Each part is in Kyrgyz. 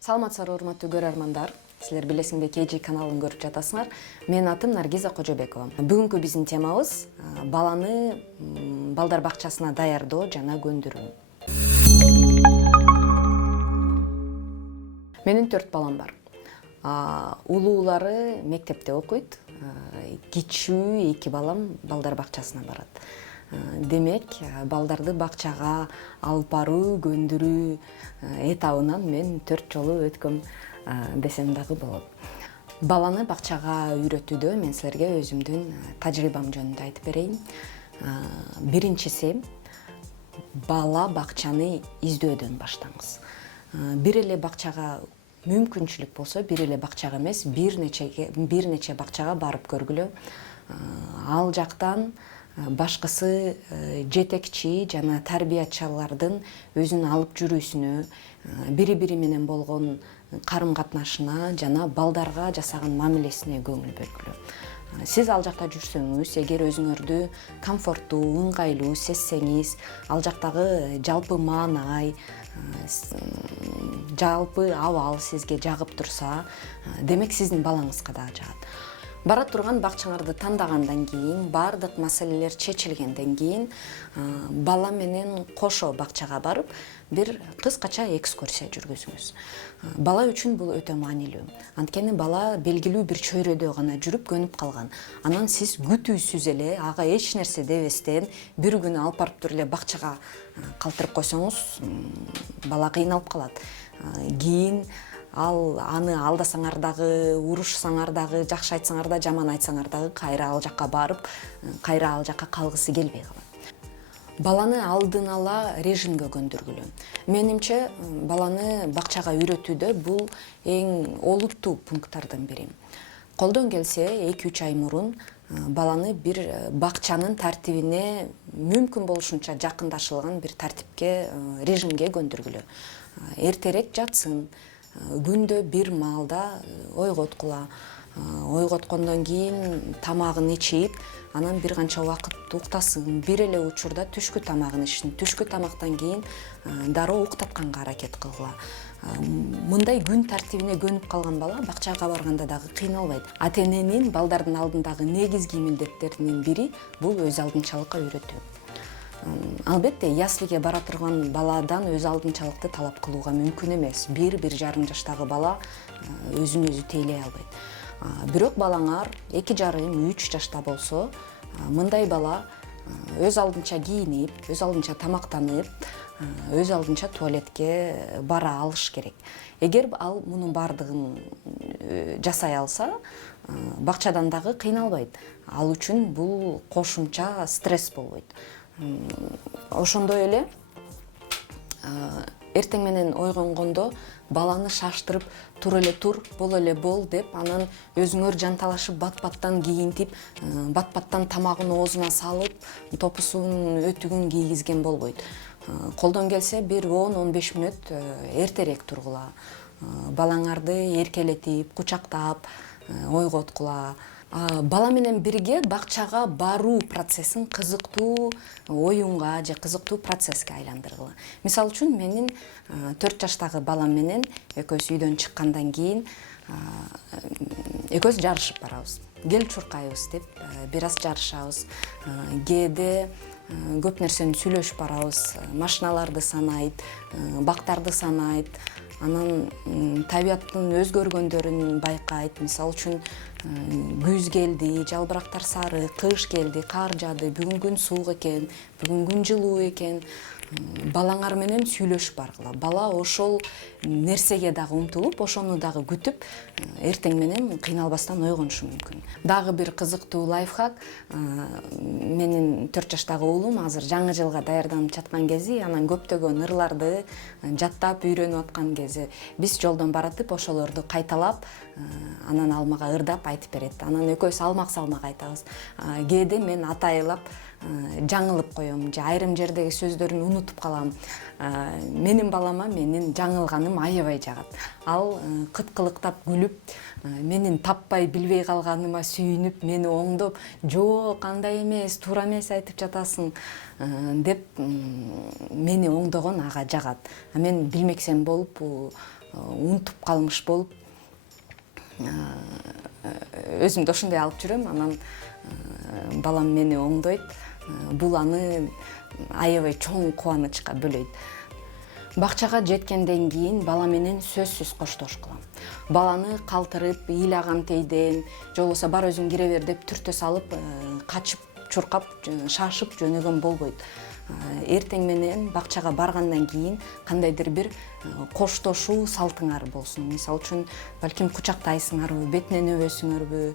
Саламатсыздарбы урматтуу көрөрмандар. Силер билесиңер KG каналын көрүп жатасыңар. Менин атым Наргиза Кожобекова. Бүгүнкү биздин темабыз баланы балдар бакчасына даярдоо жана көндүрүү. Менин 4 балам бар. Улуулары мектепте окуйт. Кичүү 2 балам балдар бакчасына барат. Демек, балдарды бакчага алып баруу, көндүрүү этабынан мен 4 жолу өткөм десем дагы болот. Баланы бакчага үйрөтүүдө мен силерге өзүмдүн тажрыйбам жөнүндө айтып берейин. Биринчиси, бала бакчаны издөөдөн баштаңыз. Бир эле бакчага мүмкүнчүлүк болсо, бир эле бакчага эмес, бир нече бакчага барып көргүлө. Ал жактан башкысы жетекчи жана тарбиячылардын өзүн алып жүрүүсүнө, бири-бири менен болгон карым-катнашына жана балдарга жасаган мамилесине көңүл бөлгүлө. Сиз ал жакта жүрсөңүз, эгер өзүңөрдү комфорттуу, ыңгайлуу сезсеңиз, ал жактагы жалпы маанай, жалпы абал сизге жагып турса, демек сиздин балаңызга да жагат. Бара турган бакчаңарды тандагандан кийин, бардык маселелер чечилгенден кийин, бала менен кошо бакчага барып, бир кыскача экскурсия жүргүзүңүз. Бала үчүн бул өтө маанилүү. Анткени бала белгилүү бир чөйрөдө гана жүрүп көнүп калган. Анан сиз күтүүсүз эле, ага эч нерсе дебестен, бир күнү алып барып туруп эле бакчага калтырып койсоңуз, бала кыйналып калат. Кийин аны алдасаңар дагы, урушсаңар дагы, жакшы айтсаңар да, жаман айтсаңар дагы кайра ал жакка барып, кайра ал жакка калгысы келбей калат. Баланы алдын ала режимге көндүргүлө. Менимче, баланы бакчага үйрөтүүдө бул эң олуттуу пункттардын бири. Колдон келсе, 2-3 ай мурун баланы бир бакчанын тартибине мүмкүн болушунча жакындашылган бир тартипке, режимге көндүргүлө. Эртерээк жатсын, күндө бир маалда ойготкула. Ойготкондон кийин тамагын ичип, анан бир канча убакыт уктасын. Бир эле учурда түшкү тамагын ичсин. Түшкү тамактан кийин дароо уктатканга аракет кылгыла. Мындай күн тартибине көнүп калган бала бакчага барганда дагы кыйналбайт. Ата-эненин балдардын алдындагы негизги милдеттеринин бири бул өз алдынчалыкка үйрөтүү. Албетте, яслиге бара турган баладан өз алдынчалыкты талап кылууга мүмкүн эмес. 1-1,5 жаштагы бала өзүн өзү тейлей албайт. Бирок балаңар 2,5-3 жашта болсо, мындай бала өз алдынча кийинип, өз алдынча тамактанып, өз алдынча туалетке бара алыш керек. Эгер ал мунун бардыгын жасай алса, бакчадан дагы кыйналбайт. Ал үчүн бул кошумча стресс болбойт. Ошондой эле эртең менен ойгонгондо баланы шаштырып, тур эле тур, бол эле бол деп, анан өзүңөр жанталашып бат-баттан кийинтип, бат-баттан тамагын оозуна салып, топусун, өтүгүн кийгизген болбойт. Колдон келсе, бир 10-15 мүнөт эртерээк тургула. Балаңарды эркелетип, кучактап, ойготкула. Бала менен бирге бакчага баруу процессин кызыктуу оюнга же кызыктуу процесске айландыргыла. Мисалы үчүн, менин 4 жаштагы балам менен экөөбүз үйдөн чыккандан кийин экөөбүз жарышып барабыз. Кел чуркайбыз деп, бир аз жарышабыз. Кээде көп нерсени сүйлөшүп барабыз. Машиналарды санайт, бактарды санайт. Анан табияттын өзгөргөндөрүн байкайт. Мисалы үчүн, күз келди, жалбырактар сары, кыш келди, кар жаады, бүгүн күн суук экен, бүгүн күн жылуу экен. Балаңар менен сүйлөшүп баргыла. Бала ошол нерсеге дагы умтулуп, ошону дагы күтүп, эртең менен кыйналбастан ойгонушу мүмкүн. Дагы бир кызыктуу лайфхак, менин 4 жаштагы уулум азыр жаңы жылга даярданып жаткан кези, анан көптөгөн ырларды жаттап үйрөнүп аткан кези. Биз жолдон баратып, ошолорду кайталап, анан ал мага ырдап айтып берет. Анан экөөбүз алмак-салмак айтабыз. Кээде мен атайылап жаңылып коем, же айрым жердеги сөздөрүн унутуп калам. Менин балама менин жаңылганым аябай жагат. Ал кыткылыктап күлүп, менин таппай билбей калганыма сүйүнүп, мени оңдоп, "Жок, андай эмес, туура эмес айтып жатасың" деп мени оңдогон ага жагат. Мен билмексем болуп унутуп калмыш болуп өзүмдү ошондой алып жүрөм. Анан балам мени оңдойт. Бул аны аябай чоң кубанычка бөлөйт. Бакчага жеткенден кийин бала менен сөзсүз коштош кылам. Баланы калтырып, ыйлаган тийден, же болбосо бар өзүң кире бер деп түртө салып, качып, чуркап, шашып жөнөгөн болбойт. Эртең менен бакчага баргандан кийин кандайдыр бир коштошуу салтыңар болсун. Мисалы үчүн, балким кучактайсыңарбы, бетинен өбөсүңөрбү,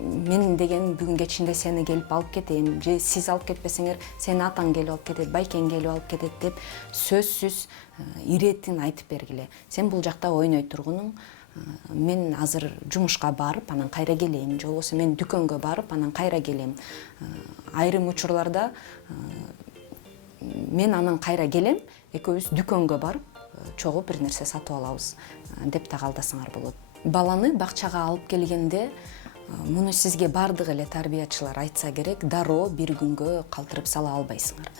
мен деген бүгүн кечинде сени келип алып кетем, же сиз алып кетпесеңер сени атаң келип алып кетет, байкең келип алып кетет деп сөзсүз иретин айтып бергиле. Сен бул жакта ойной тургунуң, мен азыр жумушка барып, анан кайра келем, же болбосо мен дүкөнгө барып, анан кайра келем. Айрым учурларда мен анан кайра келем, экөөбүз дүкөнгө барып, чогуу бир нерсе сатып алабыз деп так алдасаңар болот. Баланы бакчага алып келгенде муну сизге бардык эле тарбиячылар айтса керек, дароо бир күнгө калтырып сала албайсыңар.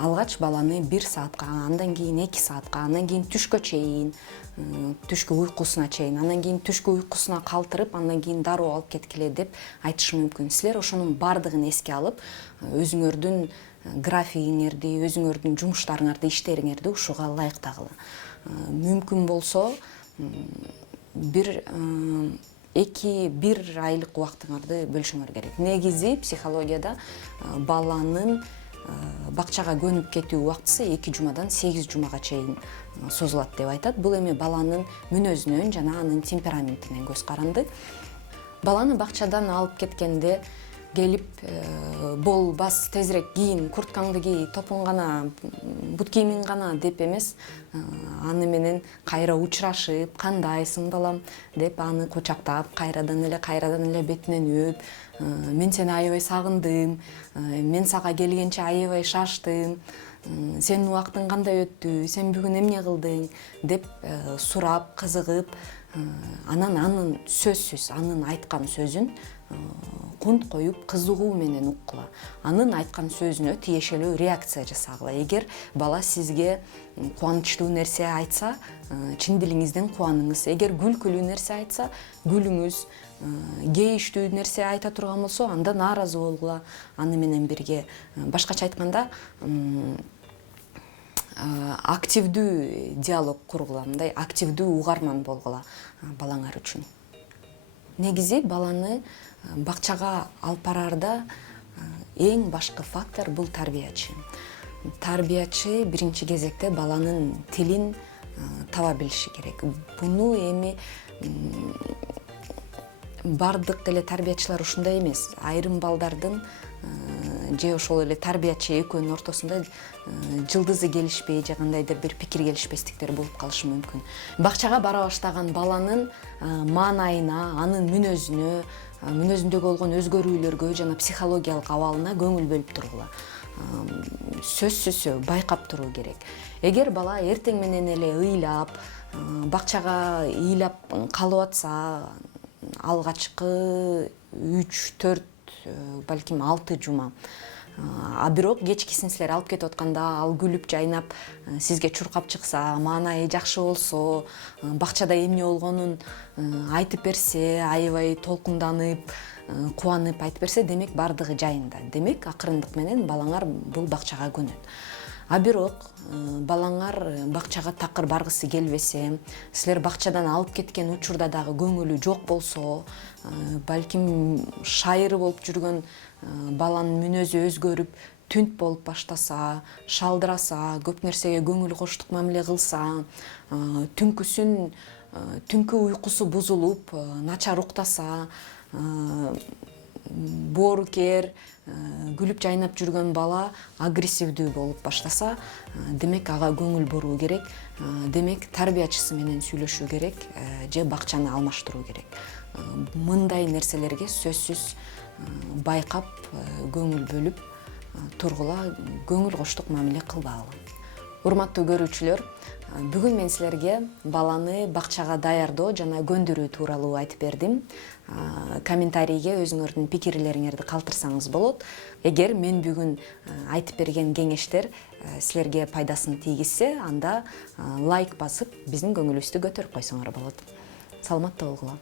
Алгач баланы 1 саатка, андан кийин 2 саатка, андан кийин түшкө чейин, түшкү уйкусуна чейин, андан кийин түшкү уйкусуна калтырып, андан кийин дароо алып кеткиле деп айтышы мүмкүн. Силер ошонун бардыгын эске алып, өзүңөрдүн графигиңерди, өзүңөрдүн жумуштарыңарды, иштериңерди ушуга ылайыктагыла. Мүмкүн болсо бир айлык убактыңарды бөлүшүңөр керек. Негизи психологияда баланын бакчага көнүп кетүү убактысы 2 жумадан 8 жумага чейин созулат деп айтат. Бул эми баланын мүнөзүнөн жана анын темпераментинен көз каранды. Баланы бакчадан алып кеткенде келип болбас, тезирээк кийин, курткаңды кий, топуң гана, бут кийимиң гана деп эмес, аны менен кайра учурашып, кандайсың балам деп аны кучактап, кайрадан эле бетинен өп, мен сени аябай сагындым, мен сага келгенче аябай шаштым, сенин убактың кандай өттү, сен бүгүн эмне кылдың деп сурап, кызыгып, анан анын сөзсүз, анын айткан сөзүн кунт коюп, кызыгуу менен уккула. Анын айткан сөзүнө тиешелүү реакция жасагыла. Эгер бала сизге кубанычтуу нерсе айтса, чын дилиңизден кубаныңыз. Эгер күлкүлүү нерсе айтса, күлүңүз. Кейиштүү нерсе айта турган болсо, анда нааразы болгула. Аны менен бирге, башкача айтканда, активдүү диалог кургула, мындай активдүү угарман болгула балаңар үчүн. Негизи баланы бакчага алып бараарда эң башкы фактор бул тарбиячы. Тарбиячы биринчи кезекте баланын тилин таба билиши керек. Буну эми бардык эле тарбиячылар ушундай эмес. Айрым балдардын же ошол эле тарбиячы экөөнүн ортосунда жылдызы келишпей, же кандайдыр бир пикир келишпестиктер болуп калышы мүмкүн. Бакчага бара баштаган баланын маанайына, анын мүнөзүндөгү болгон өзгөрүүлөргө жана психологиялык абалына көңүл бөлүп тургула. Сөзсүз байкап туруу керек. Эгер бала эртең менен эле ыйлап, бакчага ыйлап калып атса, алгачкы 3-4, балким 6 жума. А бирок кечкисин силер алып кетип атканда, ал күлүп жайнап сизге чуркап чыкса, маанайы жакшы болсо, бакчада эмне болгонун айтып берсе, аябай толкунданып, кубанып айтып берсе, демек бардыгы жайында. Демек акырындык менен балаңар бул бакчага көнөт. А бирок балаңар бакчага такыр баргысы келбесе, силер бакчадан алып кеткен учурда дагы көңүлү жок болсо, балким шайыры болуп жүргөн баланын мүнөзү өзгөрүп, түнт болуп баштаса, шалдыраса, көп нерсеге көңүл коштук мамиле кылса, түнкү уйкусу бузулуп, начар уктаса, боорукер, күлүп жайнап жүргөн бала агрессивдүү болуп баштаса, демек ага көңүл буруу керек, демек тарбиячысы менен сүйлөшүү керек, же бакчаны алмаштыруу керек. Мындай нерселерге сөзсүз байкап, көңүл бөлүп тургула, көңүл коштук мамиле кылбагыла. Урматтуу көрүүчүлөр, Бүгүн мен силерге баланы бакчага даярдоо жана көндүрүү тууралуу айтып бердим. Комментарийге өзүңөрдүн пикирлериңерди калтырсаңыз болот. Эгер мен бүгүн айтып берген кеңештер силерге пайдасын тийгизсе, анда лайк басып биздин көңүлүбүздү көтөрүп койсоңор болот. Саламатта болгула.